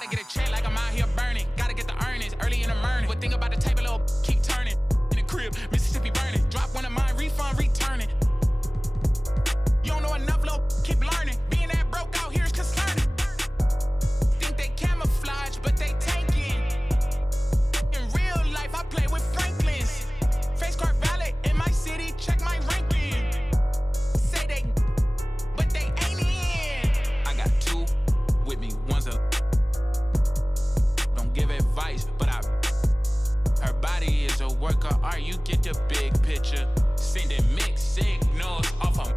Gotta get a check like I'm out here burning. Gotta get the earnings early in the morning. But think about the table, little keep turning. In the crib, Mississippi burning. Drop one of mine, refund, returning. You don't know enough, little keep learning. Being that broke out here is concerning. Think they camouflage, but they tanking. In real life, I play with Franklins. Face card valid in my city, check my ranking. Say they, but they ain't in. I got two with me, one's a. Don't give advice, but her body is a work of art. You get the big picture. Sending mixed signals off of.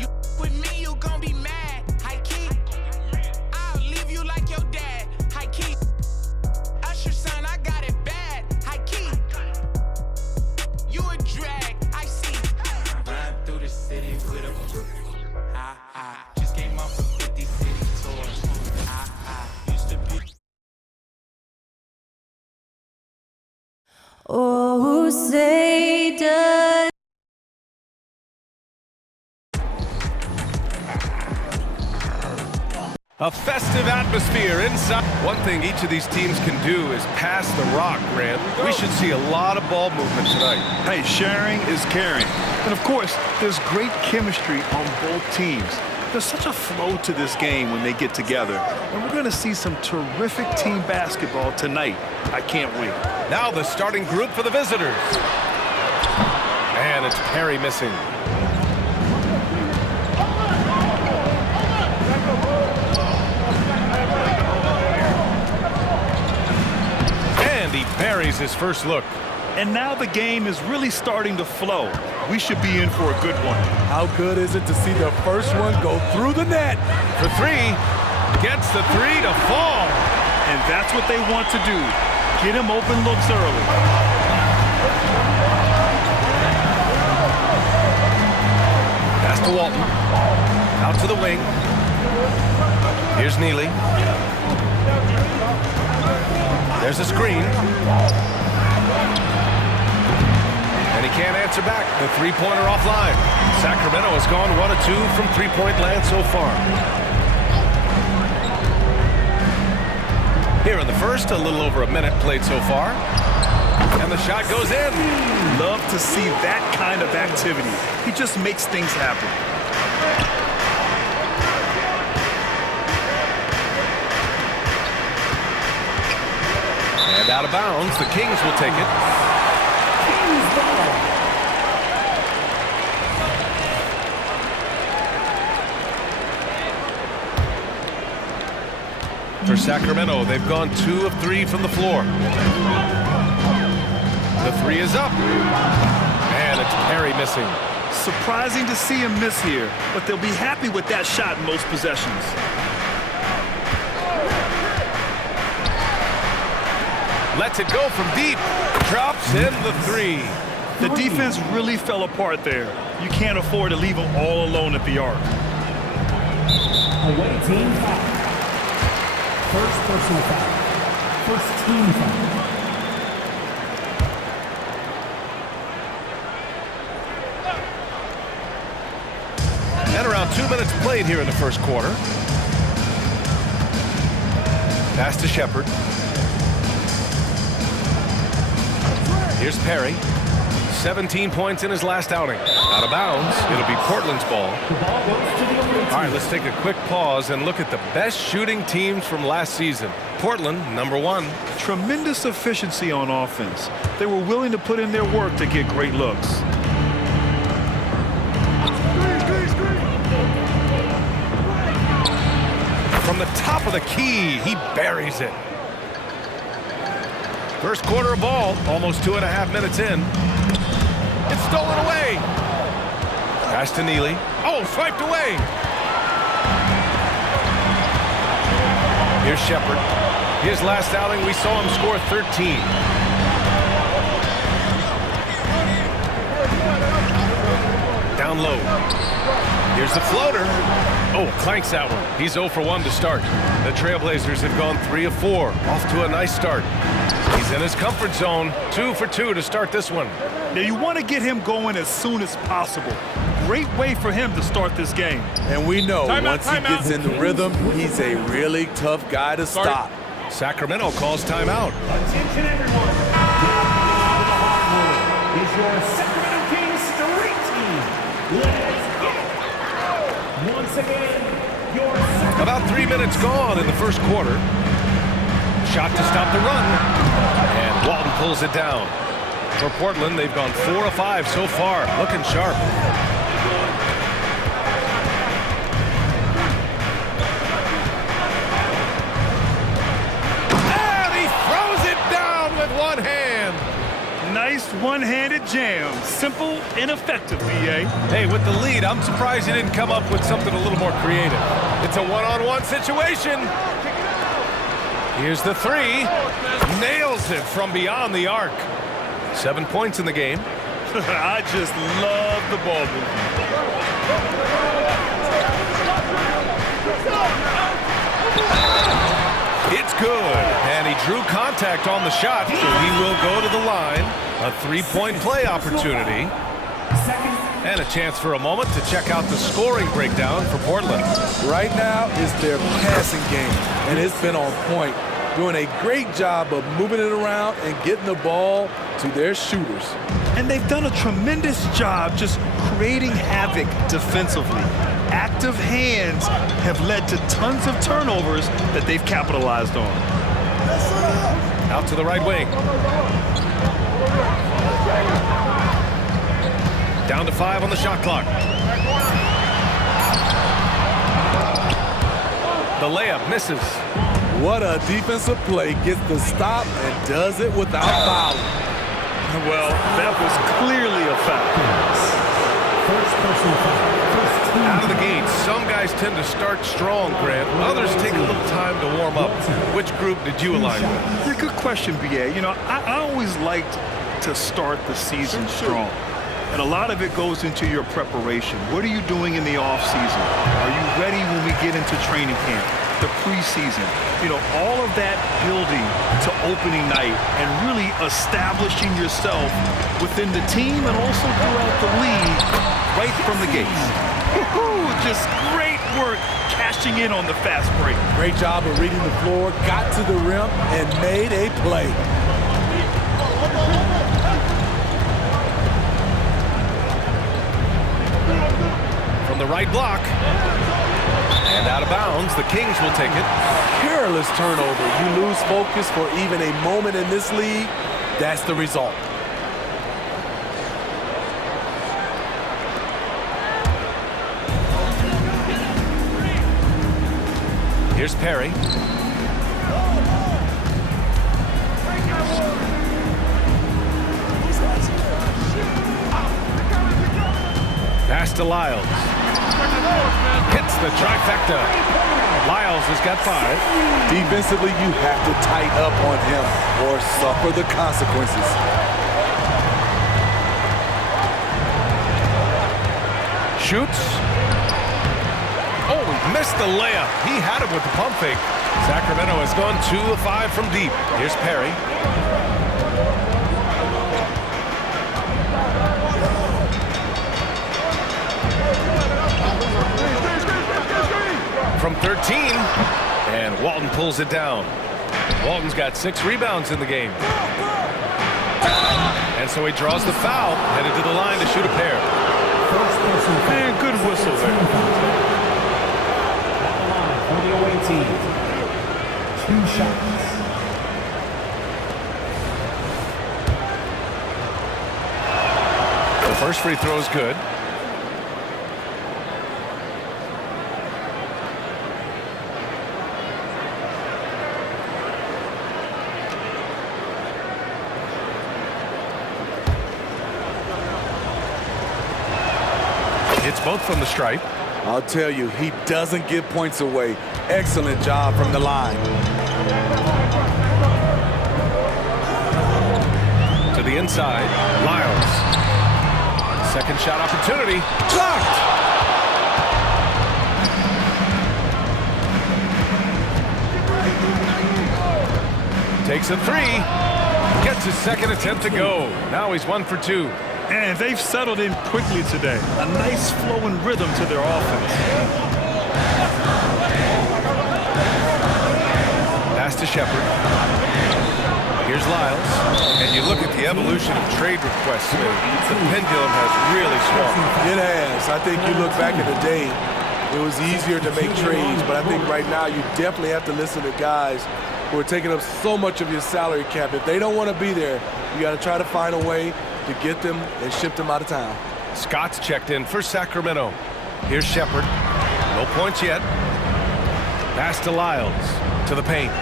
You with me, you gon' be mad. High key. I'll leave you like your dad. High key. Usher son, I got it bad. High key. You a drag, I see. Ride through the city with a just came off of 50 city tours. Used to be. Oh, say does. A festive atmosphere inside. One thing each of these teams can do is pass the rock, Grant. We should see a lot of ball movement tonight. Hey, sharing is caring. And of course, there's great chemistry on both teams. There's such a flow to this game when they get together. And we're going to see some terrific team basketball tonight. I can't wait. Now the starting group for the visitors. And it's Perry missing. And he buries his first look. And now the game is really starting to flow. We should be in for a good one. How good is it to see the first one go through the net? For three, gets the three to fall. And that's what they want to do. Get him open looks early. Pass to Walton. Out to the wing. Here's Neely. There's a screen. And he can't answer back. The three-pointer offline. Sacramento has gone 1 of 2 from three-point land so far. Here in the first, a little over a minute played so far. And the shot goes in. Love to see that kind of activity. He just makes things happen. And out of bounds, the Kings will take it. For Sacramento, they've gone 2 of 3 from the floor. The three is up. And it's Perry missing. Surprising to see him miss here, but they'll be happy with that shot in most possessions. Lets it go from deep. Drops in the three. The defense really fell apart there. You can't afford to leave them all alone at the arc. Away team foul. First personal foul. First team foul. And around 2 minutes played here in the first quarter. Pass to Shepard. Here's Perry. 17 points in his last outing. Out of bounds. It'll be Portland's ball. The ball goes to the away team. All right, let's take a quick pause and look at the best shooting teams from last season. Portland, number 1. Tremendous efficiency on offense. They were willing to put in their work to get great looks. From the top of the key, he buries it. First quarter of ball, almost 2.5 minutes in. It's stolen away. Pass to Neely. Oh, swiped away. Here's Shepard. His last outing, we saw him score 13. Down low. Here's the floater. Oh, clanks that one. He's 0 for 1 to start. The Trailblazers have gone 3 of 4. Off to a nice start. He's in his comfort zone. 2 for 2 to start this one. Now you want to get him going as soon as possible. great way for him to start this game. And we know Time out, once he time out. gets in the rhythm, he's a really tough guy to stop. Sacramento calls timeout. Attention everyone. The hardwood is your Sacramento Kings street team. Let's get it. Once again, your Sacramento About 3 minutes gone in the first quarter. Shot to stop the run. And Walton pulls it down. For Portland, they've gone 4 of 5 so far. Looking sharp. And he throws it down with one hand. Nice one-handed jam. Simple and effective, B.A. Hey, with the lead, I'm surprised he didn't come up with something a little more creative. It's a one-on-one situation. Here's the three. Nails it from beyond the arc. 7 points in the game. I just love the ball movement. It's good. And he drew contact on the shot, so he will go to the line. A three-point play opportunity. And a chance for a moment to check out the scoring breakdown for Portland. Right now is their passing game, and it's been on point. Doing a great job of moving it around and getting the ball to their shooters. And they've done a tremendous job just creating havoc defensively. Active hands have led to tons of turnovers that they've capitalized on. Out to the right wing. Down to 5 on the shot clock. The layup misses. What a defensive play. Gets the stop and does it without fouling. Well, that was clearly a foul. First personal foul. First team Out of the gate, some guys tend to start strong, Grant. Others take a little time to warm up. Which group did you align with? Yeah, good question, B.A. You know, I always liked to start the season strong. And a lot of it goes into your preparation. What are you doing in the offseason? Are you ready when we get into training camp, the preseason? You know, all of that building to opening night and really establishing yourself within the team and also throughout the league right from the gates. Woo-hoo, just great work cashing in on the fast break. Great job of reading the floor, got to the rim, and made a play. From the right block. And out of bounds, the Kings will take it. Careless turnover. You lose focus for even a moment in this league. That's the result. Here's Perry. Pass to Lyles. Hits the trifecta. Lyles has got 5. Defensively, you have to tighten up on him or suffer the consequences. Shoots. Oh, missed the layup. He had him with the pump fake. Sacramento has gone 2 of 5 from deep. Here's Perry. From 13, and Walton pulls it down. Walton's got 6 rebounds in the game. And so he draws the foul, headed to the line to shoot a pair. First personal foul. Man, good whistle there. At the line for the away team. 2 shots. The first free throw is good. Hits both from the stripe. I'll tell you, he doesn't give points away. Excellent job from the line. To the inside, Lyles. Second shot opportunity. Blocked! Takes a 3. Gets his second attempt to go. Now he's 1 for 2. And they've settled in quickly today. A nice flowing rhythm to their offense. Pass to Shepard. Here's Lyles. And you look at the evolution of trade requests, the pendulum has really swung. It has. I think you look back in the day, it was easier to make trades, but I think right now you definitely have to listen to guys who are taking up so much of your salary cap. If they don't want to be there, you got to try to find a way to get them and ship them out of town. Scott's checked in for Sacramento. Here's Shepard. No points yet. Pass to Lyles. To the paint.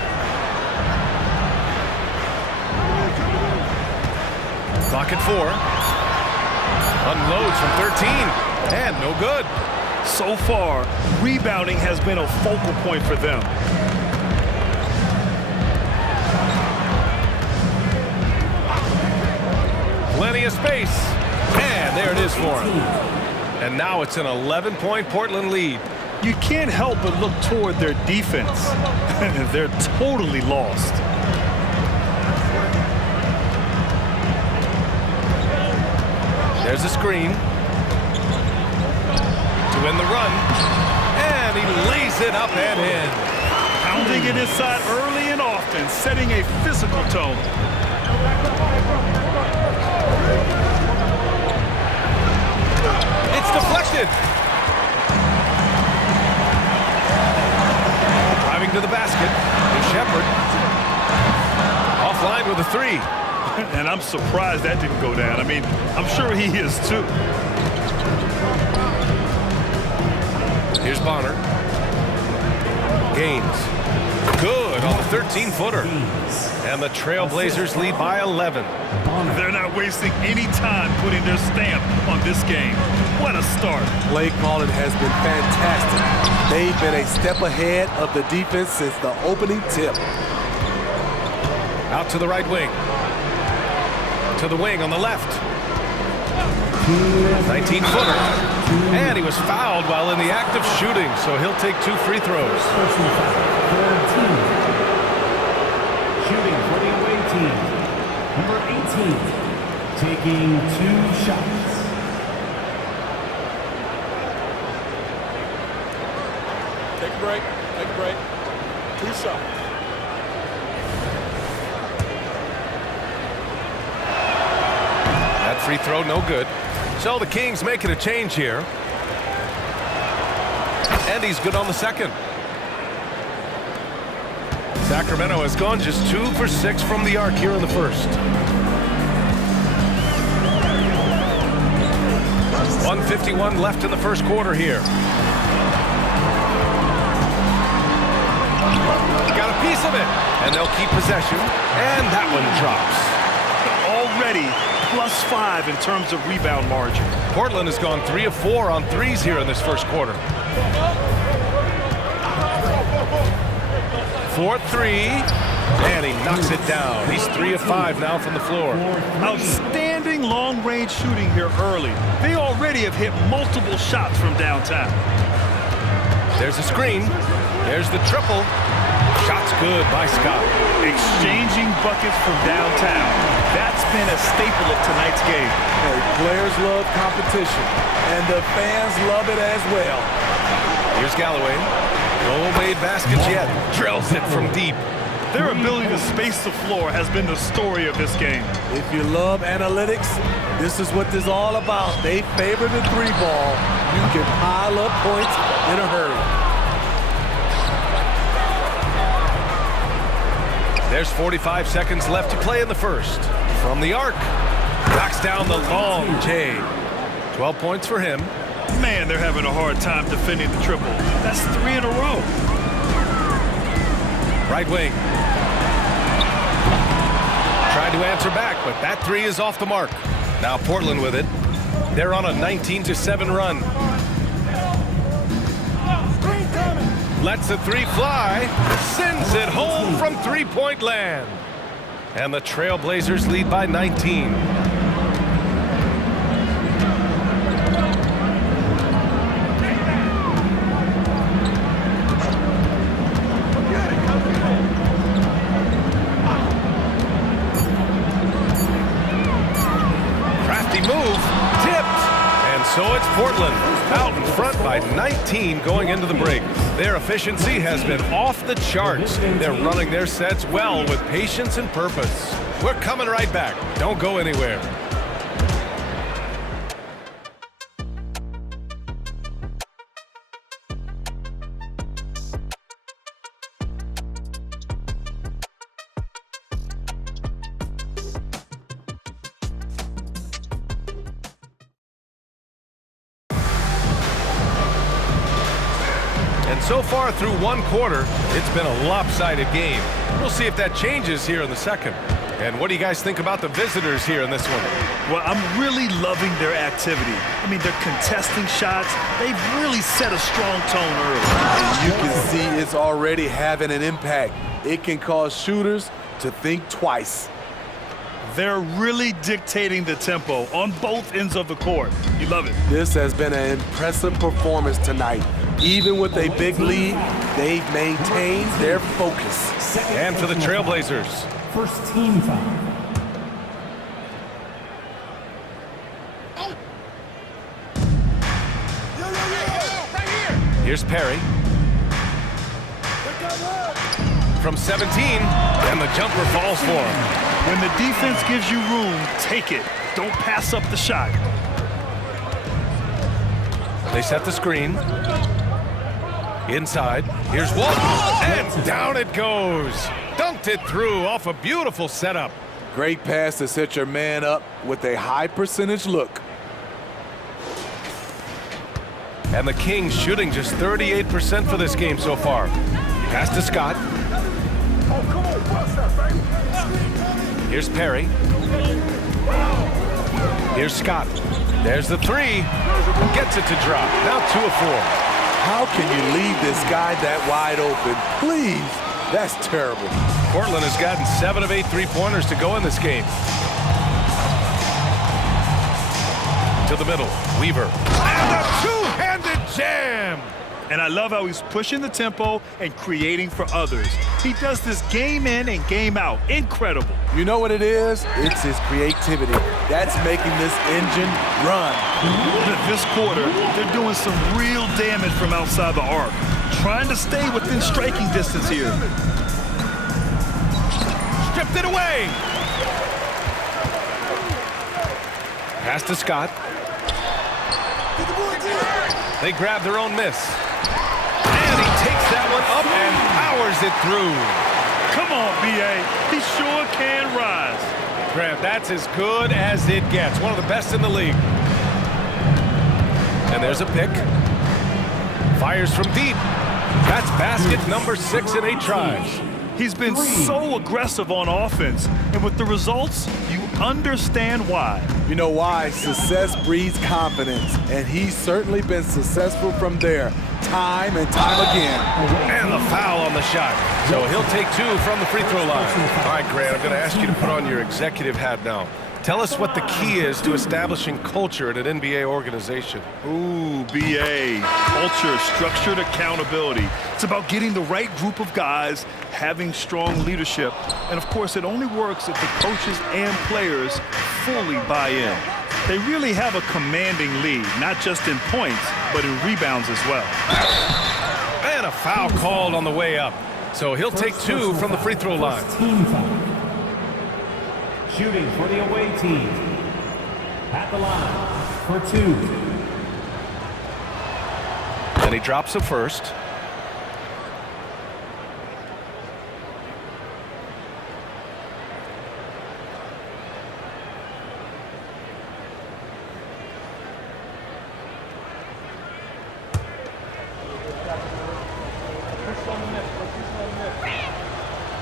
Clock at 4. Unloads from 13. And no good. So far, rebounding has been a focal point for them. Plenty of space. And there it is for him. And now it's an 11-point Portland lead. You can't help but look toward their defense. They're totally lost. There's a screen. To win the run. And he lays it up and in. Pounding it inside early and often, setting a physical tone. It's deflected. Driving to the basket. Here's Shepard. Offline with a 3. And I'm surprised that didn't go down. I mean, I'm sure he is too. Here's Bonner. Gaines. Good on the 13-footer. And the Trailblazers lead by 11. They're not wasting any time putting their stamp on this game. What a start. Play calling has been fantastic. They've been a step ahead of the defense since the opening tip. Out to the right wing. To the wing on the left. 19-footer. And he was fouled while in the act of shooting, so he'll take 2 free throws. Shooting for the away team. Number 18, taking 2 shots. Take a break. Take a break. 2 shots. That free throw, no good. So the Kings making a change here. And he's good on the second. Sacramento has gone just 2 for 6 from the arc here in the first. 1:51 left in the first quarter here. Got a piece of it, and they'll keep possession. And that one drops. Already +5 in terms of rebound margin. Portland has gone 3 of 4 on threes here in this first quarter. 4-3, and he knocks it down. He's 3 of 5 now from the floor. Outstanding long-range shooting here early. They already have hit multiple shots from downtown. There's a screen. There's the triple. Shot's good by Scott. Exchanging buckets from downtown. That's been a staple of tonight's game. Hey, players love competition, and the fans love it as well. Here's Galloway. No made baskets yet. Drills it from deep. Their ability to space the floor has been the story of this game. If you love analytics, this is what this is all about. They favor the 3-ball. You can pile up points in a hurry. There's 45 seconds left to play in the first. From the arc. Knocks down the long J. 12 points for him. Man, they're having a hard time defending the triple. That's 3 in a row. Right wing. Tried to answer back, but that 3 is off the mark. Now Portland with it. They're on a 19-7 run. Lets the 3 fly. Sends it home from three-point land. And the Trailblazers lead by 19. Crafty move. by 19 going into the break. Their efficiency has been off the charts. They're running their sets well with patience and purpose. We're coming right back. Don't go anywhere. And so far through one quarter, it's been a lopsided game. We'll see if that changes here in the second. And what do you guys think about the visitors here in this one? Well, I'm really loving their activity. I mean, they're contesting shots. They've really set a strong tone early. And you can see it's already having an impact. It can cause shooters to think twice. They're really dictating the tempo on both ends of the court. You love it. This has been an impressive performance tonight. Even with a big lead, they've maintained their focus. And for the Trailblazers. First team foul. Here's Perry. From 17, and the jumper falls for him. When the defense gives you room, take it. Don't pass up the shot. They set the screen. Inside, here's Walt, and down it goes. Dunked it through off a beautiful setup. Great pass to set your man up with a high percentage look. And the Kings shooting just 38% for this game so far. Pass to Scott. Here's Perry. Here's Scott. There's the three. Gets it to drop. Now 2 of 4. How can you leave this guy that wide open? Please, that's terrible. Portland has gotten 7 of 8 3-pointers to go in this game. To the middle, Weaver. And a two-handed jam! And I love how he's pushing the tempo and creating for others. He does this game in and game out. Incredible. You know what it is? It's his creativity. That's making this engine run. This quarter, they're doing some real damage from outside the arc. Trying to stay within striking distance here. Stripped it away. Pass to Scott. They grab their own miss. And he takes that one up and powers it through. Come on, B.A. He sure can rise. Grant, that's as good as it gets. One of the best in the league. And there's a pick. Fires from deep. That's basket number 6 in 8 tries. He's been so aggressive on offense. And with the results, you understand why. You know why? Success breeds confidence. And he's certainly been successful from there, time and time again. And the foul on the shot. So he'll take 2 from the free throw line. All right, Grant, I'm going to ask you to put on your executive hat now. Tell us what the key is to establishing culture at an NBA organization. Ooh, BA. Culture, structured accountability. It's about getting the right group of guys, having strong leadership. And of course, it only works if the coaches and players fully buy in. They really have a commanding lead, not just in points, but in rebounds as well. And a foul called on the way up. So he'll take 2 from the free throw line. Team foul. Shooting for the away team. At the line for 2. And he drops a first.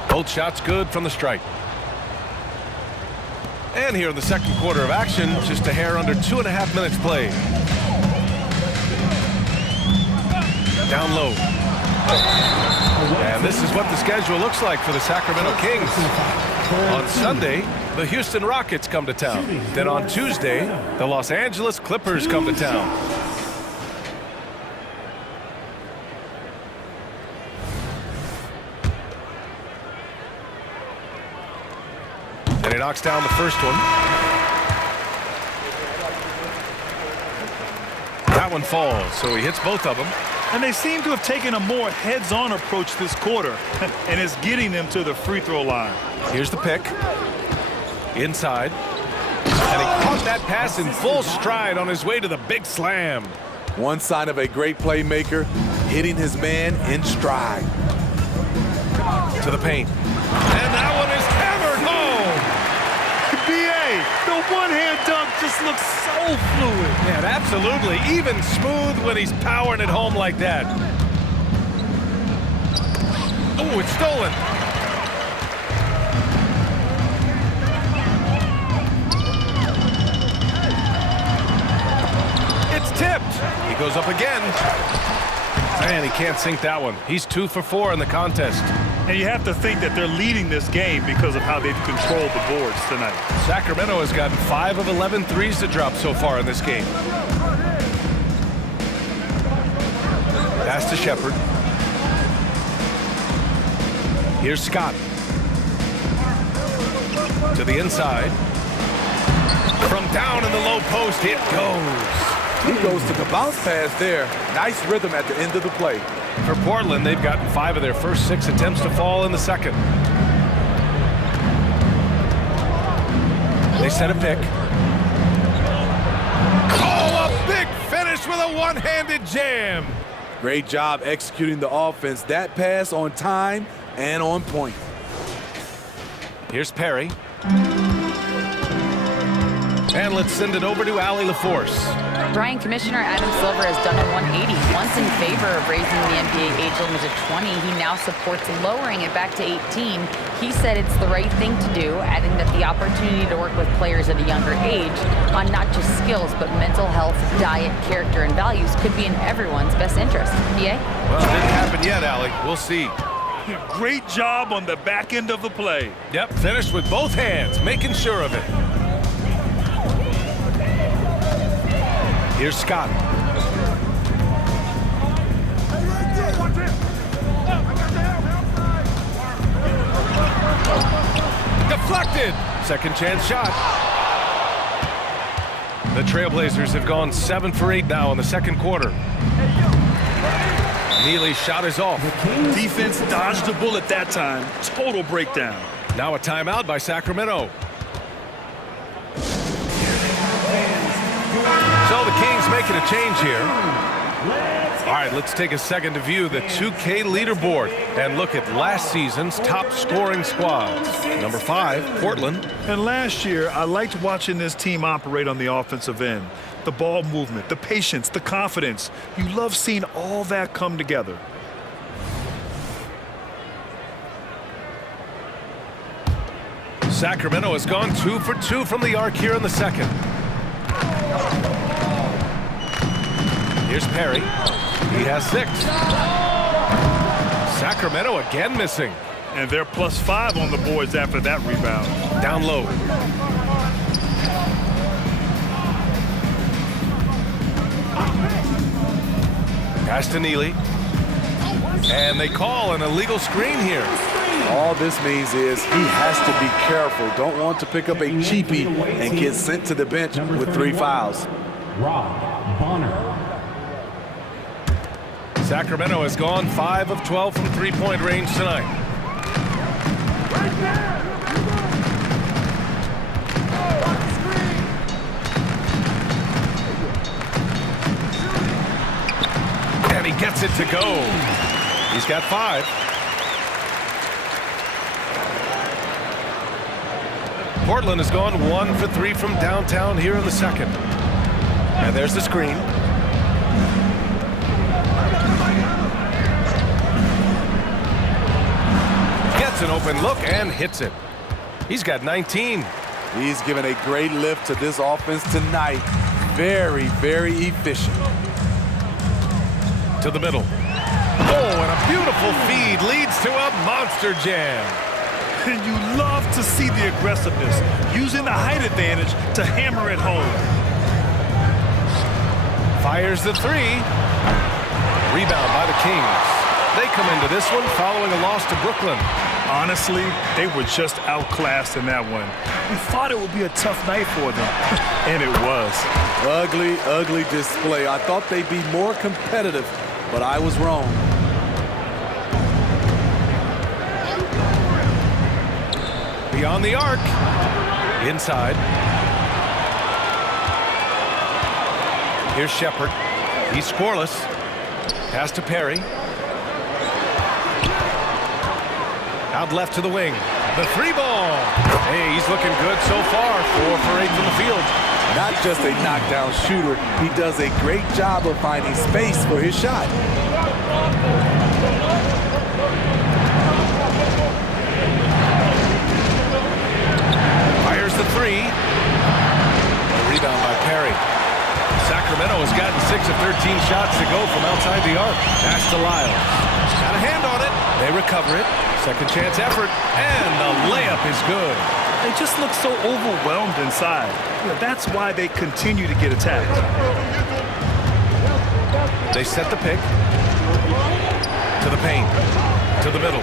Both shots good from the stripe. And here in the second quarter of action, just a hair under 2.5 minutes played. Down low. And this is what the schedule looks like for the Sacramento Kings. On Sunday, the Houston Rockets come to town. Then on Tuesday, the Los Angeles Clippers come to town. And he knocks down the first one. That that one falls, so he hits both of them. And they seem to have taken a more heads-on approach this quarter, and it's getting them to the free throw line. Here's the pick. Inside. And he caught that pass in full stride on his way to the big slam. One sign of a great playmaker, hitting his man in stride. To the paint. And that one is hammered home. B.A., the one-hand dunk just looks so fluid. Yeah, absolutely. Even smooth when he's powering it home like that. Oh, it's stolen. It's tipped. He goes up again. Man, he can't sink that one. He's 2 for 4 in the contest. And you have to think that they're leading this game because of how they've controlled the boards tonight. Sacramento has gotten 5 of 11 threes to drop so far in this game. Pass to Shepard. Here's Scott. To the inside. From down in the low post, it goes. He goes to the bounce pass there. Nice rhythm at the end of the play. For Portland, they've gotten 5 of their first 6 attempts to fall in the second. They set a pick. Oh, a big finish with a one-handed jam. Great job executing the offense. That pass on time and on point. Here's Perry. And let's send it over to Allie LaForce. Brian, Commissioner Adam Silver has done a 180. Once in favor of raising the NBA age limit to 20, he now supports lowering it back to 18. He said it's the right thing to do, adding that the opportunity to work with players at a younger age on not just skills, but mental health, diet, character, and values could be in everyone's best interest. BA? Well, it didn't happen yet, Allie. We'll see. Great job on the back end of the play. Yep, finished with both hands, making sure of it. Here's Scott. Deflected. Second chance shot. The Trailblazers have gone 7 for 8 now in the second quarter. Neely's shot is off. Defense dodged the bullet that time. Total breakdown. Now a timeout by Sacramento. So the Kings making a change here. All right, let's take a second to view the 2K leaderboard and look at last season's top scoring squads. Number 5, Portland. And last year, I liked watching this team operate on the offensive end. The ball movement, the patience, the confidence. You love seeing all that come together. Sacramento has gone 2 for 2 from the arc here in the second. Here's Perry. He has 6. Sacramento again missing. And they're +5 on the boards after that rebound. Down low. Pass to Neely. And they call an illegal screen here. All this means is he has to be careful. Don't want to pick up a cheapie and get sent to the bench with 3 fouls. Rob Bonner. Sacramento has gone 5 of 12 from three-point range tonight. And he gets it to go. He's got 5. Portland has gone 1 for 3 from downtown here in the second. And there's the screen. Gets an open look and hits it. He's got 19. He's given a great lift to this offense tonight. Very, very efficient. To the middle. Oh, and a beautiful feed leads to a monster jam. And you love to see the aggressiveness, using the height advantage to hammer it home. Fires the 3. Rebound by the Kings. They come into this one following a loss to Brooklyn. Honestly, they were just outclassed in that one. We thought it would be a tough night for them, and it was. Ugly, ugly display. I thought they'd be more competitive, but I was wrong. Beyond the arc. Inside. Here's Shepard. He's scoreless. Pass to Perry. Out left to the wing. The three ball. Hey, he's looking good so far. 4 for 8 from the field. Not just a knockdown shooter, he does a great job of finding space for his shot. Fires the three. A rebound by Perry. Sacramento has gotten 6 of 13 shots to go from outside the arc. Pass to Lyles. Got a hand on it. They recover it. Second chance effort. And the layup is good. They just look so overwhelmed inside. That's why they continue to get attacked. They set the pick. To the paint. To the middle.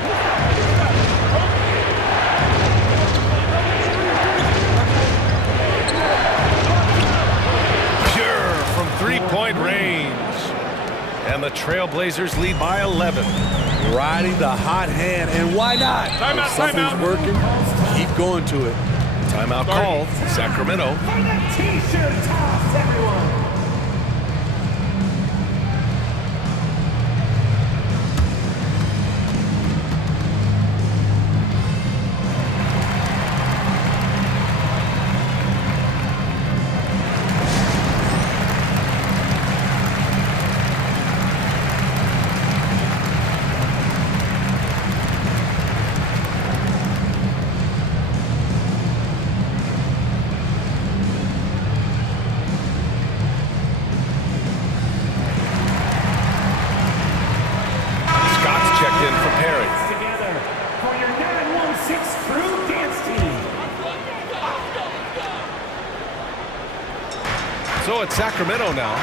Pure from three-point range. And the Trailblazers lead by 11. Riding the hot hand, and why not? If something's working, keep going to it. Timeout called. Sacramento. T-shirt toss, everyone. So it's Sacramento now.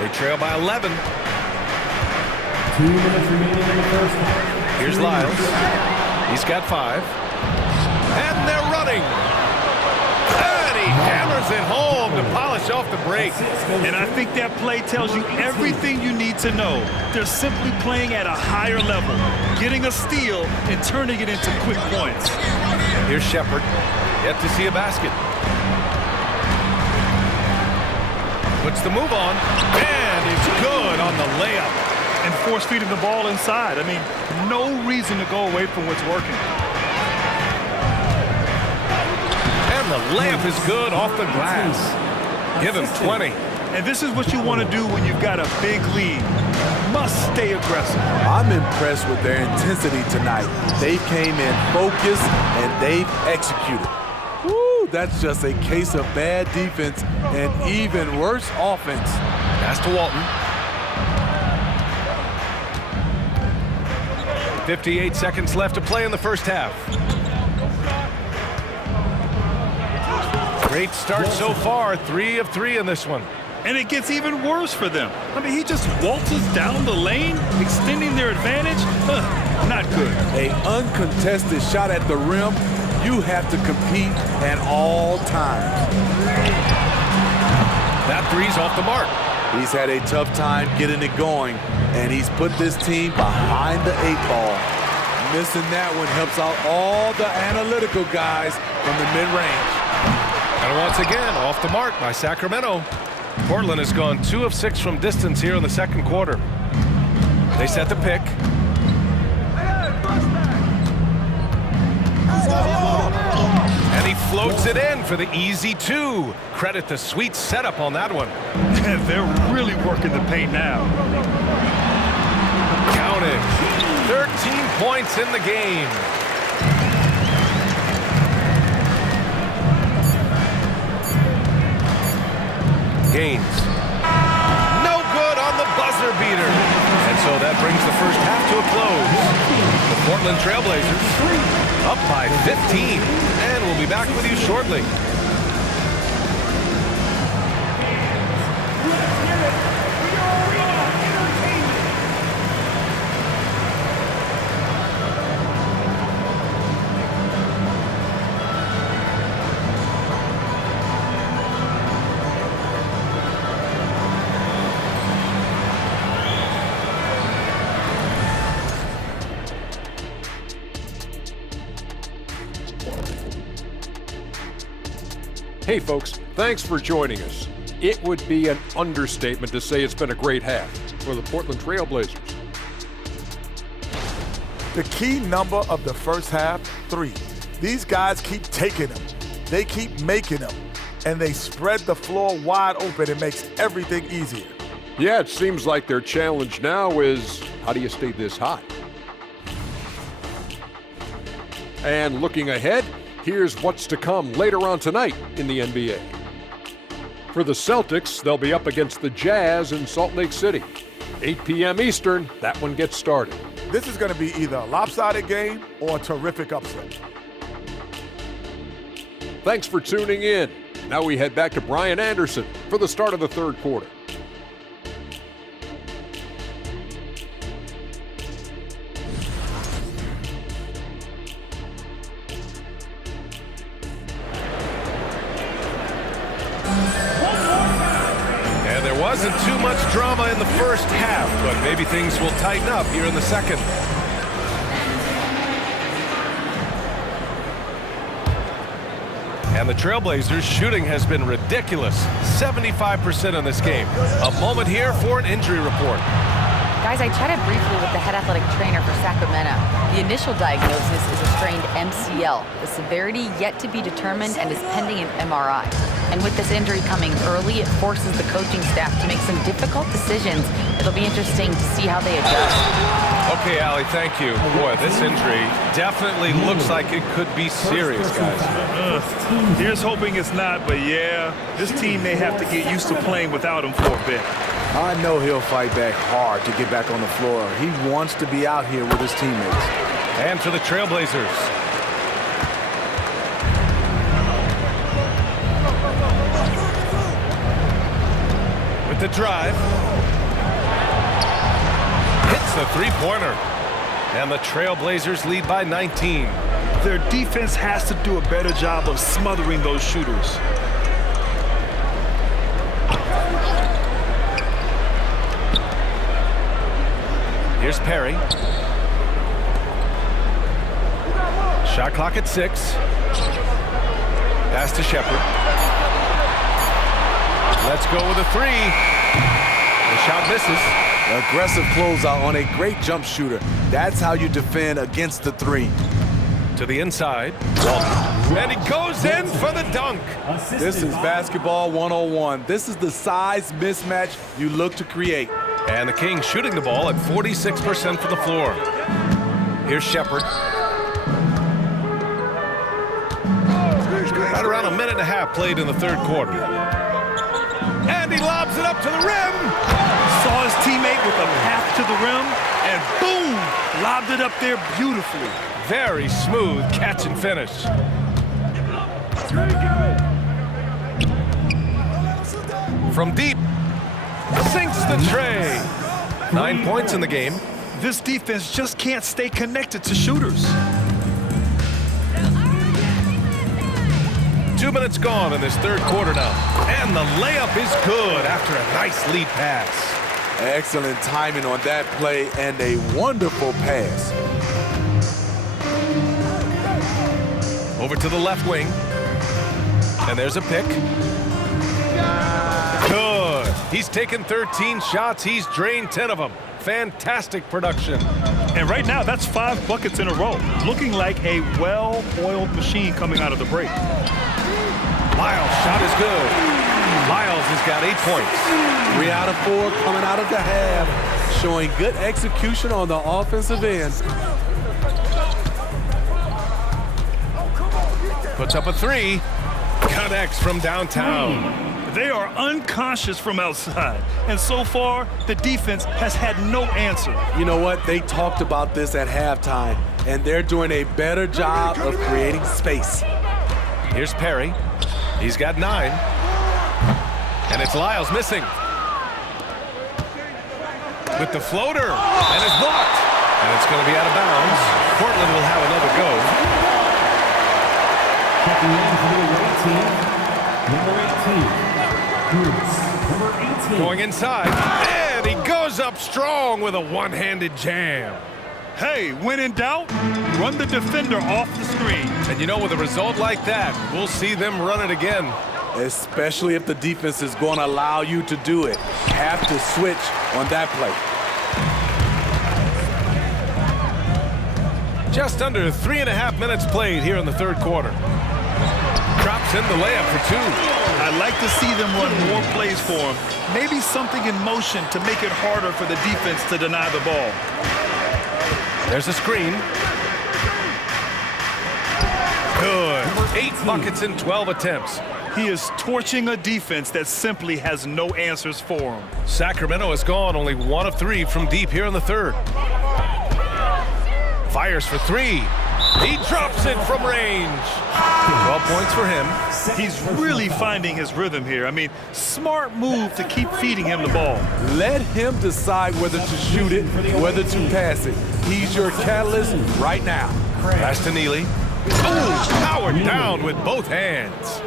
They trail by 11. 2 minutes remaining in the first half. Here's Lyles. He's got 5. And they're running. And he hammers it home to polish off the break. And I think that play tells you everything you need to know. They're simply playing at a higher level, getting a steal and turning it into quick points. Here's Shepard. Yet to see a basket. Puts the move on, and it's good on the layup. And force feeding the ball inside. I mean, no reason to go away from what's working. And the layup is good off the glass. Give him 20. And this is what you want to do when you've got a big lead. Must stay aggressive. I'm impressed with their intensity tonight. They came in focused, and they've executed. Woo, that's just a case of bad defense and even worse offense. Pass to Walton. 58 seconds left to play in the first half. Great start so far. 3 of 3 in this one. And it gets even worse for them. I mean, he just waltzes down the lane, extending their advantage. Not good. An uncontested shot at the rim. You have to compete at all times. That three's off the mark. He's had a tough time getting it going, and he's put this team behind the 8 ball. Missing that one helps out all the analytical guys from the mid-range. And once again, off the mark by Sacramento. Portland has gone 2 of 6 from distance here in the second quarter. They set the pick. And he floats it in for the easy 2. Credit the sweet setup on that one. They're really working the paint now. Counted. 13 points in the game. Gaines. No good on the buzzer beater. And so that brings the first half to a close. The Portland Trailblazers up by 15. And we'll be back with you shortly. Hey folks, thanks for joining us. It would be an understatement to say it's been a great half for the Portland Trail Blazers. The key number of the first half, 3. These guys keep taking them. They keep making them. And they spread the floor wide open. It makes everything easier. Yeah, it seems like their challenge now is, how do you stay this hot? And looking ahead, here's what's to come later on tonight in the NBA. For the Celtics, they'll be up against the Jazz in Salt Lake City. 8 p.m. Eastern, that one gets started. This is going to be either a lopsided game or a terrific upset. Thanks for tuning in. Now we head back to Brian Anderson for the start of the third quarter. And there wasn't too much drama in the first half, but maybe things will tighten up here in the second. And the Trailblazers' shooting has been ridiculous. 75% in this game. A moment here for an injury report. Guys, I chatted briefly with the head athletic trainer for Sacramento. The initial diagnosis is a strained MCL. The severity yet to be determined and is pending an MRI. And with this injury coming early, it forces the coaching staff to make some difficult decisions. It'll be interesting to see how they adjust. Okay, Allie, thank you. Boy, this injury definitely looks like it could be serious, guys. Here's hoping it's not, but yeah, this team may have to get used to playing without him for a bit. I know he'll fight back hard to get back on the floor. He wants to be out here with his teammates. And for the Trailblazers. With the drive. Hits the three-pointer. And the Trailblazers lead by 19. Their defense has to do a better job of smothering those shooters. Here's Perry. Shot clock at 6. Pass to Shepherd. Let's go with a 3. The shot misses. Aggressive closeout on a great jump shooter. That's how you defend against the 3. To the inside. And he goes in for the dunk. This is basketball 101. This is the size mismatch you look to create. And the Kings shooting the ball at 46% from the floor. Here's Shepherd. Right around a minute and a half played in the third quarter. And he lobs it up to the rim. Saw his teammate with a path to the rim, and boom, lobbed it up there beautifully. Very smooth catch and finish. From deep. Sinks the tray. 9 points in the game. This defense just can't stay connected to shooters. 2 minutes gone in this third quarter now. And the layup is good after a nice lead pass. Excellent timing on that play and a wonderful pass. Over to the left wing. And there's a pick. Good. He's taken 13 shots. He's drained 10 of them. Fantastic production. And right now, that's 5 buckets in a row. Looking like a well-oiled machine coming out of the break. Lyles' shot is good. Lyles has got 8 points. 3 out of 4 coming out of the half. Showing good execution on the offensive end. Puts up a 3. Connects from downtown. They are unconscious from outside, and so far, the defense has had no answer. You know what? They talked about this at halftime, and they're doing a better job of creating space. Here's Perry. He's got 9. And it's Lyles missing. With the floater, and it's blocked. And it's going to be out of bounds. Portland will have another go. Checking in for the away team, number 18. Going inside, and he goes up strong with a one-handed jam. Hey, when in doubt, run the defender off the screen. And you know, with a result like that, we'll see them run it again. especially if the defense is going to allow you to do it. Have to switch on that play. Just under 3.5 minutes played here in the third quarter. Drops in the layup for two. I'd like to see them run more plays for him. Maybe something in motion to make it harder for the defense to deny the ball. There's a screen. Good. 8 buckets in 12 attempts. He is torching a defense that simply has no answers for him. Sacramento has gone only 1 of 3 from deep here in the third. Fires for 3. He drops it from range. 12 points for him. He's really finding his rhythm here. I mean, smart move to keep feeding him the ball. Let him decide whether to shoot it, whether to pass it. He's your catalyst right now. Pass to Neely. Oh, powered down with both hands.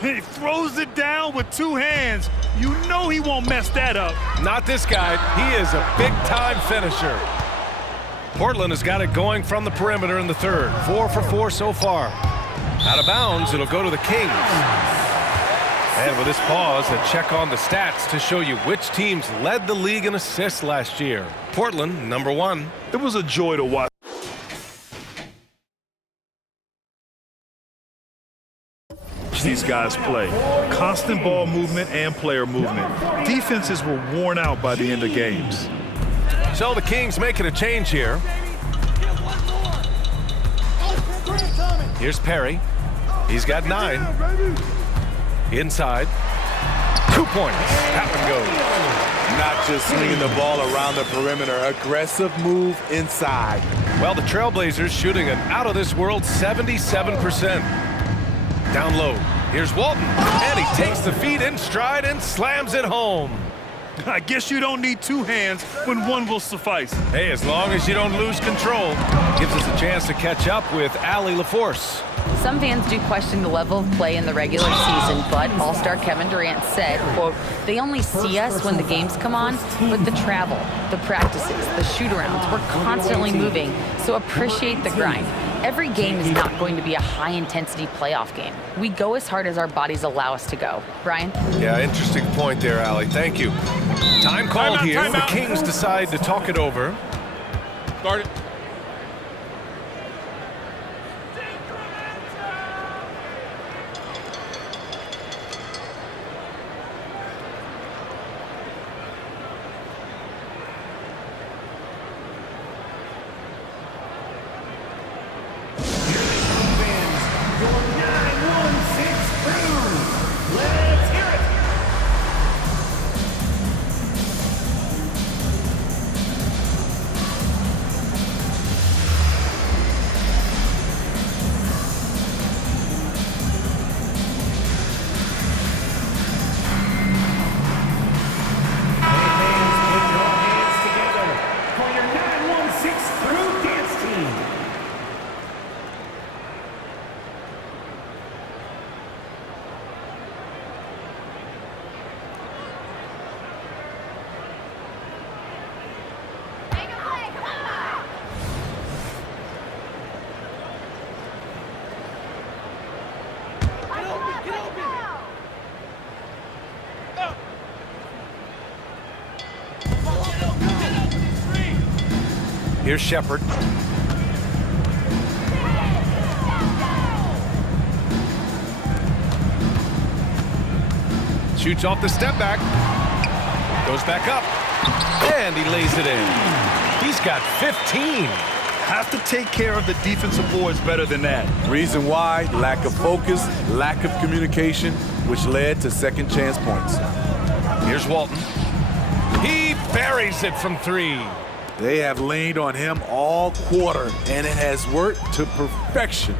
He throws it down with 2 hands. You know he won't mess that up. Not this guy. He is a big-time finisher. Portland has got it going from the perimeter in the third. 4 for 4 so far. Out of bounds, it'll go to the Kings. And with this pause, a check on the stats to show you which teams led the league in assists last year. Portland, number 1. It was a joy to watch these guys play. Constant ball movement and player movement. Defenses were worn out by the end of games. So the Kings making a change here. Here's Perry. He's got 9. Inside. 2 points. That one goes. Not just swinging the ball around the perimeter. Aggressive move inside. Well, the Trailblazers shooting an out-of-this-world 77%. Down low. Here's Walton. And he takes the feed in stride and slams it home. I guess you don't need 2 hands when 1 will suffice. Hey, as long as you don't lose control, gives us a chance to catch up with Allie LaForce. Some fans do question the level of play in the regular season, but All-Star Kevin Durant said, quote, they only see us when the games come on, but the travel, the practices, the shoot-arounds, we're constantly moving, so appreciate the grind. Every game is not going to be a high-intensity playoff game. We go as hard as our bodies allow us to go. Brian? Yeah, interesting point there, Allie. Thank you. Time called here. The Kings decide to talk it over. Guard it. Here's Shepard. Shoots off the step back. Goes back up. And he lays it in. He's got 15. Have to take care of the defensive boards better than that. Reason why? Lack of focus, lack of communication, which led to second chance points. Here's Walton. He buries it from 3. They have leaned on him all quarter, and it has worked to perfection.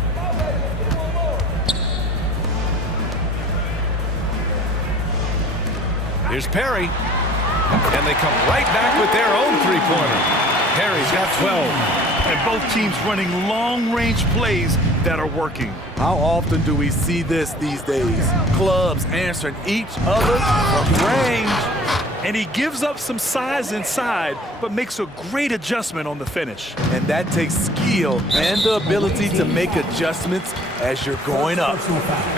Here's Perry. And they come right back with their own 3-pointer. Perry's got 12. And both teams running long-range plays that are working. How often do we see this these days? Clubs answering each other from range. And he gives up some size inside, but makes a great adjustment on the finish. And that takes skill and the ability to make adjustments as you're going up.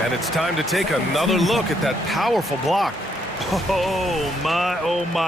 And it's time to take another look at that powerful block. Oh, my, oh, my.